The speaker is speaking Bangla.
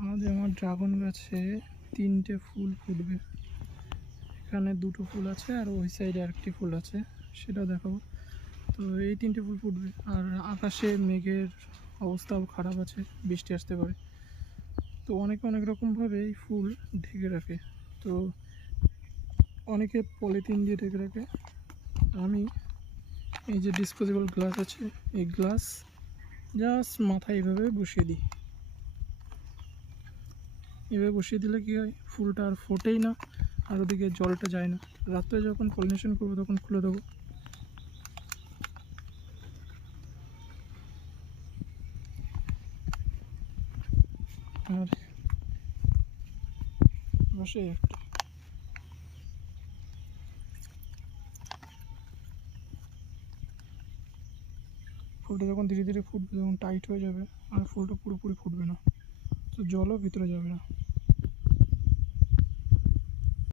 আমার ড্রাগন গাছে 3টে ফুল ফুটবে। এখানে 2টো ফুল আছে আর ওই সাইডে আরেকটি ফুল আছে, সেটা দেখাবো। তো এই 3টে ফুল ফুটবে। আর আকাশে মেঘের অবস্থাও খারাপ আছে, বৃষ্টি আসতে পারে। তো অনেকে অনেক রকমভাবে এই ফুল ঢেকে রাখে। তো অনেকে পলিথিন দিয়ে ঢেকে রাখে। আমি এই যে ডিসপোজেবল গ্লাস আছে, এই গ্লাস জাস্ট মাথায় এইভাবে বসিয়ে দিই। এভাবে বসিয়ে দিলে কী হয়, ফুলটা আর ফোটেই না, আর ওদিকে জলটা যায় না। রাত্রে যখন পলিনেশন করবো তখন খুলে দেবো। আর বসে একটা ফুলটা যখন ধীরে ধীরে ফুটবে, যখন টাইট হয়ে যাবে আর ফুলটা পুরোপুরি ফুটবে না, তো জলও ভিতরে যাবে না।